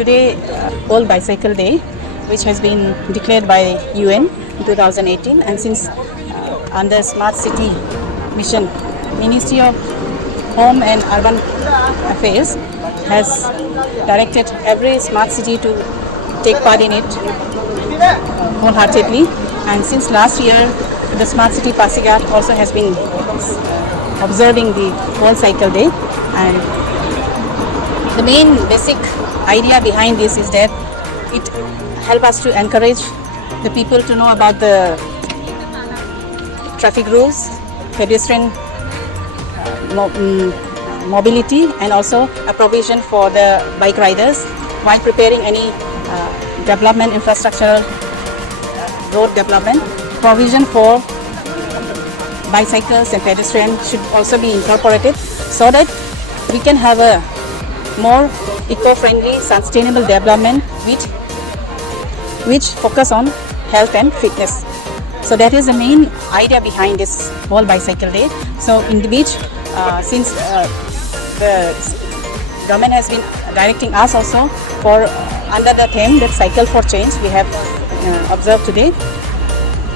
Today, World Bicycle Day, which has been declared by UN in 2018, and since under Smart City Mission, Ministry of Home and Urban Affairs has directed every smart city to take part in it wholeheartedly. And since last year, the Smart City Pasighat also has been observing the World Cycle Day. And the main basic idea behind this is that it helps us to encourage the people to know about the traffic rules, pedestrian mobility, and also a provision for the bike riders while preparing any development, infrastructural road development. Provision for bicycles and pedestrians should also be incorporated so that we can have a more eco-friendly, sustainable development which focus on health and fitness. So that is the main idea behind this World Bicycle Day. So in which since the government has been directing us also for under the theme that Cycle for Change we have observed today.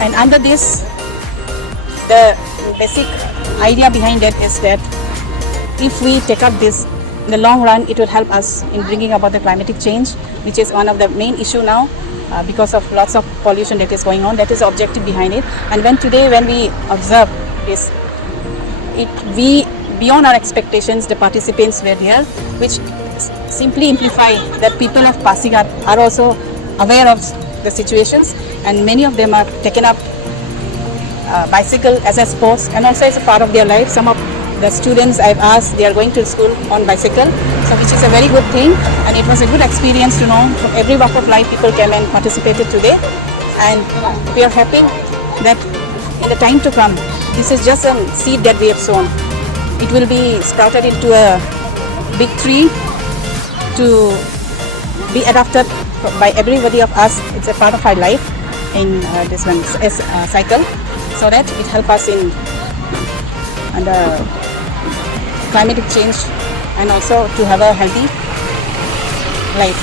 And under this, the basic idea behind it is that if we take up this in the long run, it will help us in bringing about the climatic change, which is one of the main issue now because of lots of pollution that is going on. That is the objective behind it. And when we observe this, we beyond our expectations, the participants were there, which simply imply that people of Pasighat are also aware of the situations, and many of them are taken up bicycle as a sports and also as a part of their life. Some of the students I've asked, they are going to school on bicycle, so which is a very good thing, and it was a good experience to know from every walk of life people came and participated today. And we are happy that in the time to come, this is just a seed that we have sown. It will be sprouted into a big tree to be adopted by everybody of us. It's a part of our life in this one cycle, so that it helps us in the climatic change and also to have a healthy life.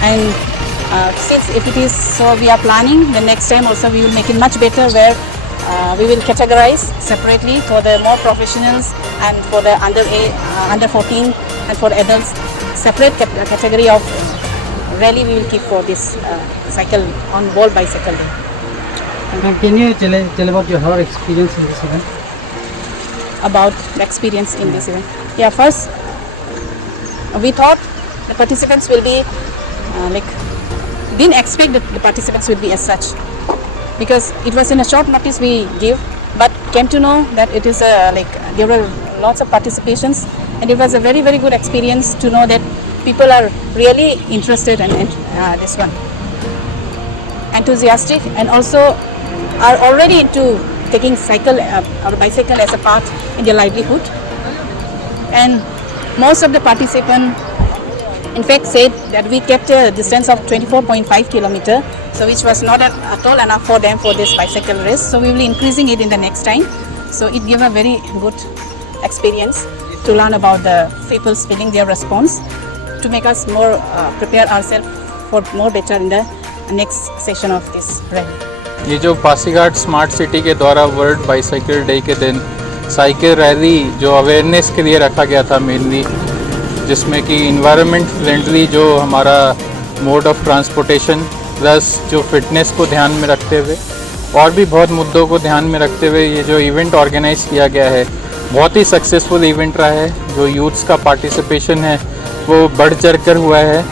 And since if it is so, we are planning the next time also we will make it much better, where we will categorize separately for the more professionals and for the under 14 and for adults, separate category of rally we will keep for this cycle on World Bicycle Day. Can you tell about your experience in this event? About the experience in this event. Yeah, first we thought the participants will be didn't expect that the participants would be as such, because it was in a short notice we give, but came to know that it is there were lots of participations, and it was a very, very good experience to know that people are really interested in this one, enthusiastic, and also are already into taking cycle or bicycle as a part in their livelihood. And most of the participants in fact said that we kept a distance of 24.5 kilometers, so which was not at all enough for them for this bicycle race. So we will be increasing it in the next time. So it gave a very good experience to learn about the people's feeling, their response, to make us more prepare ourselves for more better in the next session of this rally. ये जो Pasighat smart city के द्वारा world bicycle day के दिन cycle rally जो awareness के लिए रखा गया था मेनली, जिसमें कि इन्वायरमेंट फ्रेंडली जो हमारा मोड ऑफ ट्रांसपोर्टेशन प्लस जो फिटनेस को ध्यान में रखते हुए और भी बहुत मुद्दों को ध्यान में रखते हुए ये जो इवेंट ऑर्गेनाइज किया गया है, बहुत ही सक्सेसफुल इवेंट रहा है। जो यूथ्स का पार्टिसिपेशन है वो बढ़ चढ़ कर हुआ है।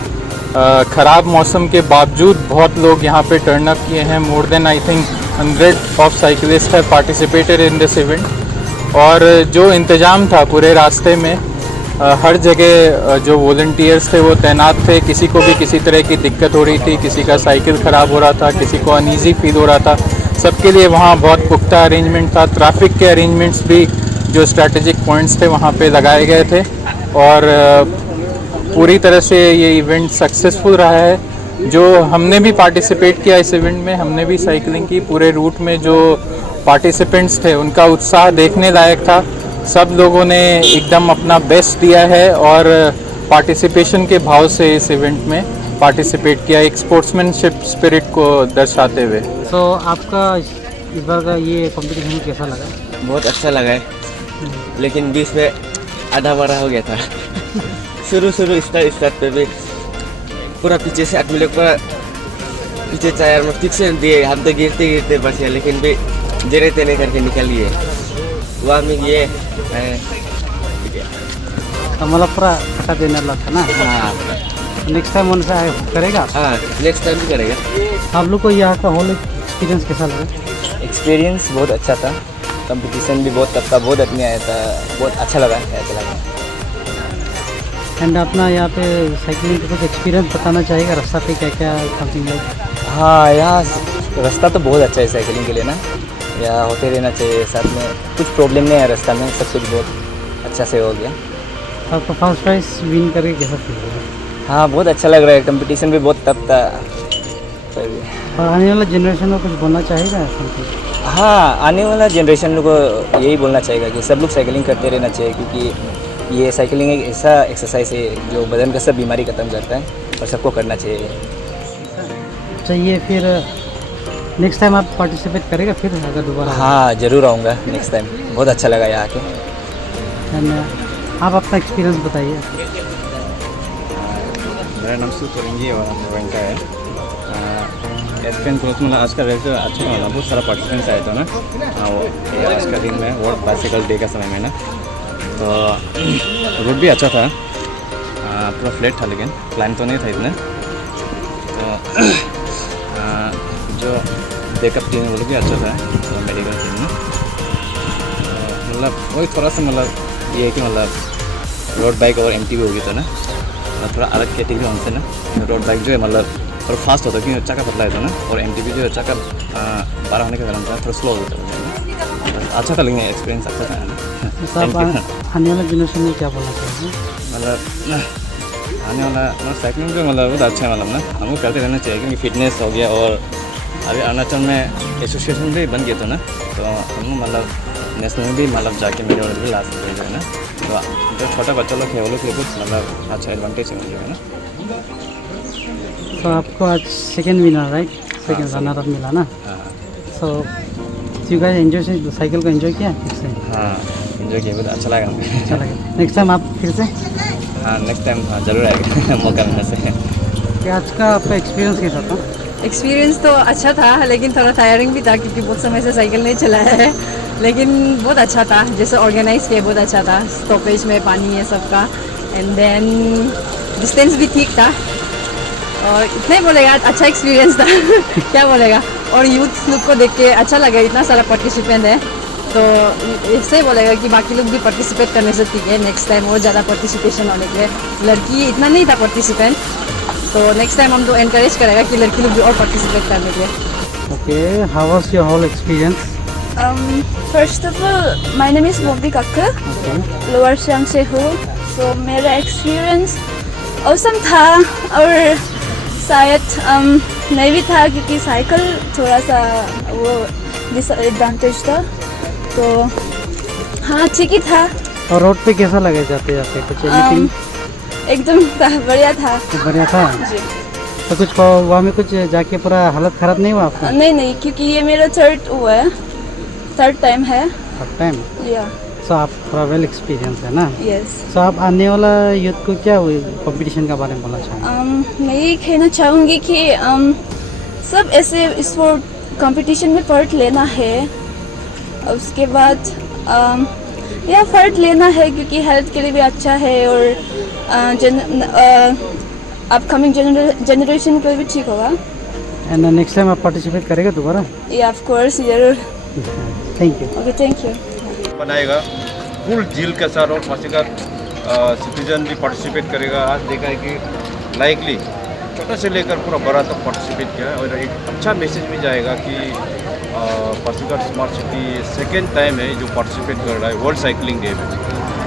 ख़राब मौसम के बावजूद बहुत लोग यहाँ पे टर्न अप किए हैं। More than I think 100 of cyclist have participated in this event. और जो इंतज़ाम था पूरे रास्ते में, हर जगह जो वॉलंटियर्स थे वो तैनात थे। किसी को भी किसी तरह की दिक्कत हो रही थी, किसी का साइकिल ख़राब हो रहा था, किसी को अनईज़ी फील हो रहा था, सबके लिए वहाँ बहुत पुख्ता अरेंजमेंट था। ट्रैफिक के अरेंजमेंट्स भी जो स्ट्रैटेजिक पॉइंट्स थे वहाँ पे लगाए गए थे और पूरी तरह से ये इवेंट सक्सेसफुल रहा है। जो हमने भी पार्टिसिपेट किया इस इवेंट में, हमने भी साइकिलिंग की। पूरे रूट में जो पार्टिसिपेंट्स थे उनका उत्साह देखने लायक था। सब लोगों ने एकदम अपना बेस्ट दिया है और पार्टिसिपेशन के भाव से इस इवेंट में पार्टिसिपेट किया, एक स्पोर्ट्समैनशिप स्पिरिट को दर्शाते हुए। तो आपका इस बार का ये कंपटीशन कैसा लगा? बहुत अच्छा लगा है, लेकिन बीच में आधा बड़ा हो गया था। शुरू स्टार्ट पे भी पूरा पीछे से आदमी लोग पूरा पीछे टायर में ठीक से दिए, हम तो गिरते बच गए, लेकिन भी जरे तेरे करके निकल गए। वहाँ में ये तो मतलब पूरा थका देने लगा था ना? हाँ नेक्स्ट टाइम उनसे करेगा? हाँ, नेक्स्ट टाइम भी करेगा। आप लोग को यहाँ का होल एक्सपीरियंस कैसा लगा? एक्सपीरियंस बहुत अच्छा था, कंपटीशन भी बहुत टफ था, बहुत आदमी आया था, बहुत अच्छा लगा। एंड अपना यहाँ पे साइकिलिंग का कुछ एक्सपीरियंस बताना चाहेगा, रास्ता पे क्या क्या समथिंग लाइक? हाँ, यहाँ रास्ता तो बहुत अच्छा है साइकिलिंग के लिए ना, यहाँ होते रहना चाहिए साथ में, कुछ प्रॉब्लम नहीं है रास्ता में, सब कुछ बहुत अच्छा से हो गया। आपको फर्स्ट प्राइज विन करके कैसा फील हुआ? हाँ, बहुत अच्छा लग रहा है, कंपटीशन भी बहुत टफ था। और आने वाला जनरेशन को कुछ बोलना चाहेगा समथिंग? हाँ, आने वाला जनरेशन को यही बोलना चाहिए कि सब लोग साइकिलिंग करते रहना चाहिए, क्योंकि ये साइकिलिंग एक ऐसा एक्सरसाइज है जो बदन का सब बीमारी ख़त्म करता है और सबको करना चाहिए। चाहिए फिर नेक्स्ट टाइम आप पार्टिसिपेट करेगा फिर अगर दोबारा? हाँ, ज़रूर आऊँगा नेक्स्ट टाइम, बहुत अच्छा लगा यहाँ आके। एंड आप अपना एक्सपीरियंस बताइए। मेरा नाम सुतरंगी और गोयनका है। एक्सपीरियंस बहुत मतलब आज का रेस जो अच्छा लगा, बहुत सारा पार्टिसिपेंट्स आए थे ना। वो आज का दिन में वर्ल्ड बाइसिकल डे का समय में ना, तो रोड भी अच्छा था, पूरा फ्लैट था, लेकिन क्लाइम तो नहीं था इतना। तो जो बैकअप टीम है वो लोग भी अच्छा था, तो मेडिकल टीम में मतलब वही थोड़ा सा मतलब ये है कि मतलब रोड बाइक और MTB हो गई था ना, थोड़ा अलग कैटेगरी हमसे ना। रोड बाइक जो है मतलब और फास्ट होता है क्योंकि चक्का पतला है ना, और MTB जो है चक्का बड़ा होने के कारण था थोड़ा स्लो हो गया था। अच्छा था, लेकिन एक्सपीरियंस अच्छा था ना। तो आप आने वाला जनरेशन में क्या बोलना चाहिए? मतलब आने वाला साइकिलिंग जो मतलब बहुत अच्छा है, मतलब ना हमको करते रहना चाहिए, क्योंकि फिटनेस हो गया। और अभी अरुणाचल में एसोसिएशन भी बन गया था ना, तो हम मतलब नेशनल में भी मतलब जाके मेडल भी ला सकते हैं ना। तो जो छोटा बच्चा लोग है वो लोग के कुछ मतलब अच्छा एडवांटेज है ना। तो आपको आज second winner right, second runner up मिला ना? हाँ सो यू गाइस एंजॉय से साइकिल को एंजॉय किया ठीक से? हाँ, एंजॉय किया, बहुत अच्छा लगा हमें। अच्छा लगा। नेक्स्ट टाइम आप फिर से? हाँ, नेक्स्ट टाइम हाँ जरूर आएगा मौका मिलने से। कि आज का आपका एक्सपीरियंस कैसा था? एक्सपीरियंस तो अच्छा था, लेकिन थोड़ा टायरिंग भी था क्योंकि बहुत समय से साइकिल नहीं चलाया है, लेकिन बहुत अच्छा था। जैसे ऑर्गेनाइज किया बहुत अच्छा था, स्टॉपेज में पानी है सबका, एंड देन डिस्टेंस भी ठीक था, और इतना ही बोलेगा, अच्छा एक्सपीरियंस था। क्या बोलेगा। और यूथ लोग को देख के अच्छा लगा, इतना सारा पार्टिसिपेंट है, तो इससे बोलेगा कि बाकी लोग भी पार्टिसिपेट करने से ठीक है, नेक्स्ट टाइम और ज़्यादा पार्टिसिपेशन होने के लिए। लड़की इतना नहीं था पार्टिसिपेंट, तो नेक्स्ट टाइम हम तो एनकरेज करेगा कि लड़की लोग भी और पार्टिसिपेट करने के लिए। Okay, how was your whole experience? First of all, my name is Mobi Kakka, Lower Siang से हूँ। So मेरा एक्सपीरियंस awesome था, और शायद नहीं भी था क्योंकि साइकिल थोड़ा सा वो डिसएडवांटेज था, तो हाँ ठीक ही था। और रोड पे कैसा लगे जाते जाते कुछ एनीथिंग? एकदम बढ़िया था। बढ़िया था जी। तो कुछ वहाँ में कुछ जाके पूरा हालत खराब नहीं हुआ आपका? नहीं, क्योंकि ये मेरा थर्ड टाइम है। First time? या सो आप पूरा वेल एक्सपीरियंस है ना? यस। सो आप आने वाला यूथ को क्या कंपटीशन के बारे में बोलना चाहेंगे? मैं ये कहना चाहूँगी कि सब ऐसे स्पोर्ट कंपटीशन में पार्ट लेना है, और उसके बाद या पार्ट लेना है क्योंकि हेल्थ के लिए भी अच्छा है, और अपकमिंग जनरेशन के लिए भी ठीक होगा। एंड नेक्स्ट टाइम आप पार्टिसिपेट करेगा दोबारा? या ऑफ कोर्स जरूर। Thank you. Okay, thank you. बनाएगा फुल झील के साथ, और पासीघाट सिटीजन भी पार्टिसिपेट करेगा। आज देखा है कि लाइकली छोटा से लेकर पूरा बड़ा तक पार्टिसिपेट किया है, और एक अच्छा मैसेज भी जाएगा कि Pasighat smart city second time है जो पार्टिसिपेट कर रहा है वर्ल्ड साइकिलिंग डे में।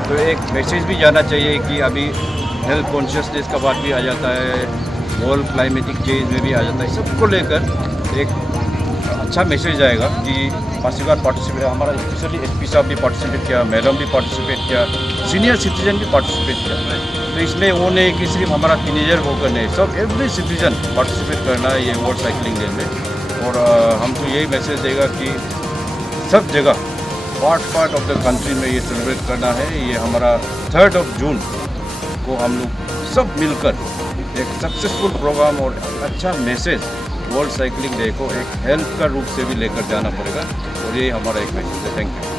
तो एक मैसेज भी जाना चाहिए कि अभी हेल्थ कॉन्शियसनेस का बात भी आ जाता है, वर्ल्ड क्लाइमेटिक चेंज में भी आ जाता है, सबको लेकर एक अच्छा मैसेज आएगा कि पासीघाट पार्टिसिपेट, हमारा स्पेशली SP साहब भी पार्टिसिपेट किया, मैडम भी पार्टिसिपेट किया, सीनियर सिटीजन भी पार्टिसिपेट किया। तो तो इसमें वो नहीं कि सिर्फ हमारा टीनेजर होकर नहीं, सब एवरी सिटीजन पार्टिसिपेट करना है ये वर्ल्ड साइकिलिंग डे में। और हमको यही मैसेज देगा कि सब जगह पार्ट ऑफ द कंट्री में ये सेलिब्रेट करना है। ये हमारा 3 जून को हम लोग सब मिलकर एक सक्सेसफुल प्रोग्राम और अच्छा मैसेज वर्ल्ड साइकिलिंग डे को एक हेल्थ का रूप से भी लेकर जाना पड़ेगा, और ये हमारा एक मैसेज है। Thank you.